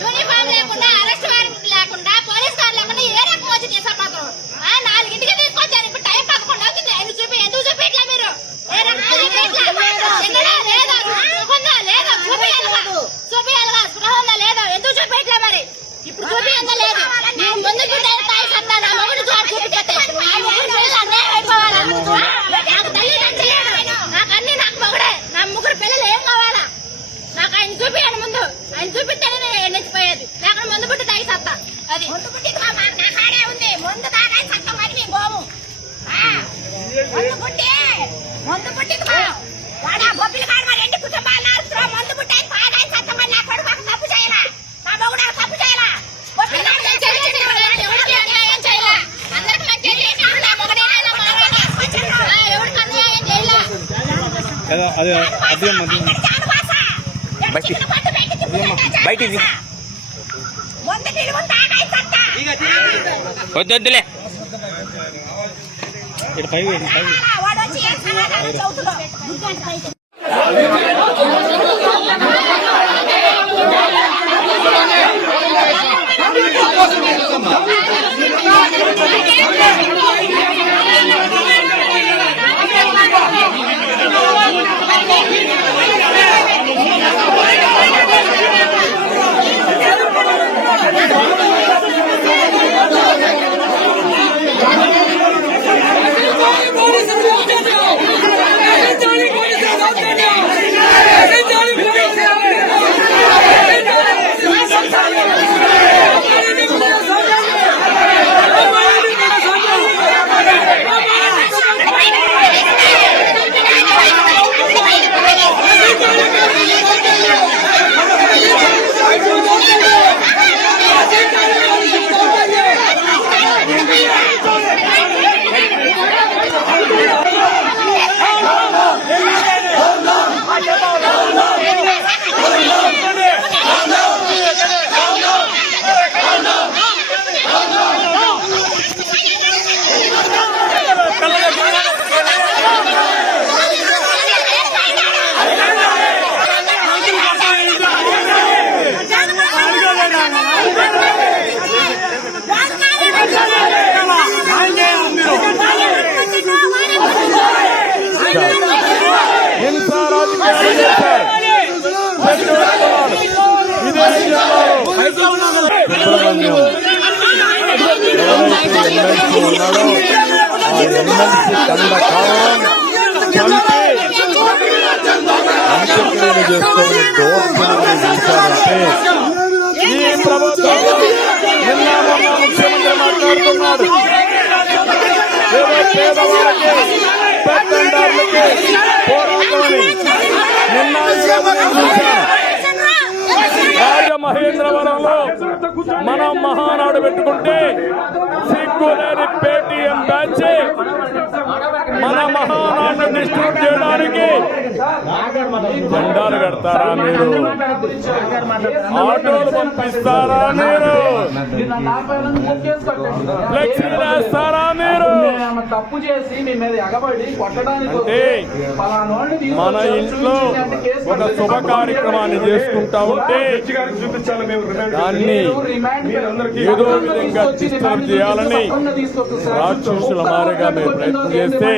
Uniform లేకుండా arrest warrant లేకుండా police car లేకుండా ఏ రకం వచ్చి తీసుకుపోతారు? 4ంటికి తీసుకొచ్చారు. ఇప్పుడు టైం 11 అవుతుంది. ఎందుకు చూపించట్లా మీరు? ఏ రకం చూపించాలిగా స్పృహ ఉందా లేదా? ఎందుకు చూపించట్లా మరి? ఇప్పుడు చూపించదా లేదు. నేను ముందుకు తాయి సత్తా నా మొగుడు చూపించేస్తే అన్యాయం అయిపోవాలా? నాకు తల్లిదండ్రులు లేడు, నాకు అన్ని నాకు మొగుడే. నా 3 పిల్లలు ఏం కావాలా? నాకు ఆయన చూపించండి ముందు. ఆయన చూపిస్తేనే ఎన్నిచ్చిపోయేది. లేకుండా ముందు పుట్టి తాగి సత్తా. అది ముందు పుట్టింది మా నాకాడే ఉంది. ముందు తాగాలి సత్తా మరి మీ గోము ముందు పుట్టింది మా వాడు ఆ బొబ్బిలు కాడు మరి 2 కుటుంబాలు నడుస్తున్నా. ముందు పుట్టి ఆయన తాగాలి సత్తా మరి నా కొడుకు మాకు తప్పు చేయాలా? నా మొగుడు తప్పు చేయాలా? ఎవరికి అన్యాయం చేయాలా? అందరికి మంచి నా మొగుడైనా నా మారానా ఎవరికి అన్యాయం చేయాలా? బయటికి వద్దులే ఈ ప్రభుత్వం నిన్న మొన్న ముఖ్యమంత్రి మాట్లాడుతున్నాడు. పేదవాళ్ళకి పెత్తందారులకి పోరాటమని నిన్న రాజమహేంద్రవరంలో మనం మహానాడు పెట్టుకుంటే సిగ్గులేని పేటీఎం బ్యాచ్ మన మహానాడు డిస్ట్రిబ్యూట్ చేయడానికి జెండాలు కడతారా మీరు? ఆటోలు పంపిస్తారా మీరు? ఫ్లెక్సీలు వేస్తారా మీరు? తప్పు చేసి మీ మీద ఎగబడి కొట్టడానికి అంటే మన ఇంట్లో ఒక శుభ కార్యక్రమాన్ని చేసుకుంటా ఉంటే దాన్ని ఏదో విధంగా డిస్టర్బ్ చేయాలని రాక్షసుల మారిగా మేము ప్రయత్నం చేస్తే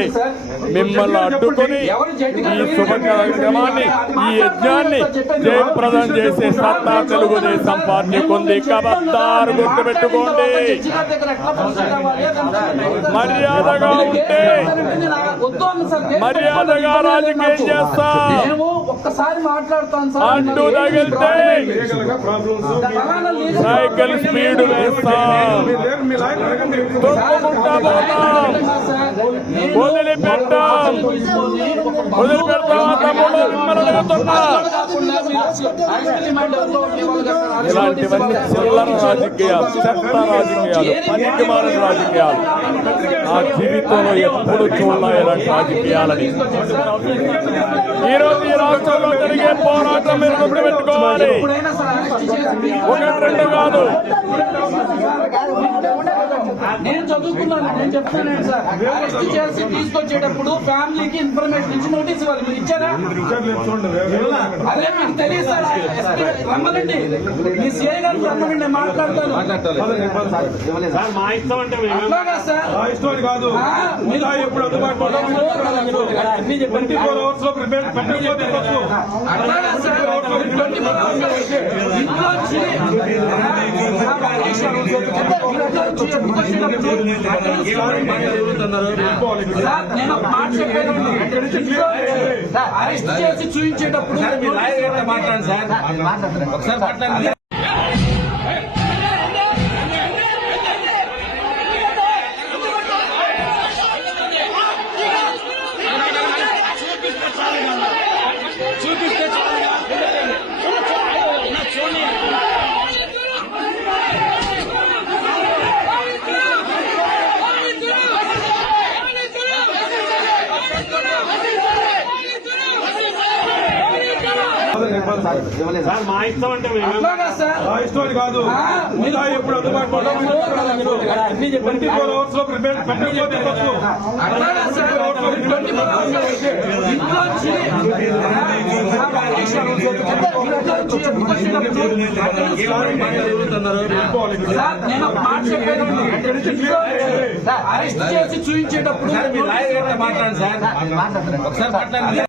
మిమ్మల్ని అడ్డుకొని ఈ శుభ కార్యక్రమాన్ని, ఈ యజ్ఞాన్ని జయప్రదం చేసే సత్తా తెలుగుదేశం పార్టీ కొంది. కబద్దారు గుర్తుపెట్టుకోండి. మర్యాదగా ఉంటే మర్యాదగా రాజకీయం చేస్తాం. ఒక్కసారి మాట్లాడతాను సార్. అడ్డు తగిలితే సైకిల్ స్పీడ్ వేస్తాం, తొక్కుకుంటా పోతాం, వదిలిపెట్టాం. తమ్ముడు మిమ్మల్ని అడుగుతున్నా. ఇలాంటివన్నీ చిల్లర రాజకీయాలు, చెత్త రాజకీయాలు, పనికిమాలిన రాజకీయాలు. నా జీవితంలో ఎప్పుడు చూడాలి ఇలాంటి రాజకీయాలని. ఈరోజు ఈ రాష్ట్రంలో జరిగే పోరాటం మీరు గుర్తుపెట్టుకోవాలి. ఒకటి రెండు కాదు. నేను చదువుకున్నాను, నేను చెప్తాను సార్. అరెస్ట్ చేసి తీసుకొచ్చేటప్పుడు ఫ్యామిలీకి ఇన్ఫర్మేషన్ ఇచ్చి నోటీస్ ఇవ్వాలి. మీరు ఇచ్చారా? అదే మీకు తెలియదు సార్. రమ్మనండి, మీ సిఐ గారు రమ్మనండి, నేను మాట్లాడతాను. అట్లాగా సార్, మీరు ఎప్పుడు అందుబాటులో అన్ని చెప్పండి. అట్లాగా సార్, 24 hours ఇంట్లోంచి నేను ఒక మాట చెప్పాను. అరెస్ట్ చేసి చూపించేటప్పుడు మాట్లాడండి సార్. ఒకసారి మాట్లాడండి. సార్ మా ఇష్టం అంటే అట్లాగా సార్, కాదు. ఎప్పుడు అందుబాటులో అన్ని చెప్పండి. 24 hours లో పెట్టకపోతే తప్పు. అట్లాగా సార్, 24 hours ఇంట్లోంచి సార్, నేను ఒక మాట చెప్పాను. అరెస్ట్ చేసి చూపించేటప్పుడు మాట్లాడండి సార్. ఒకసారి మాట్లాడండి.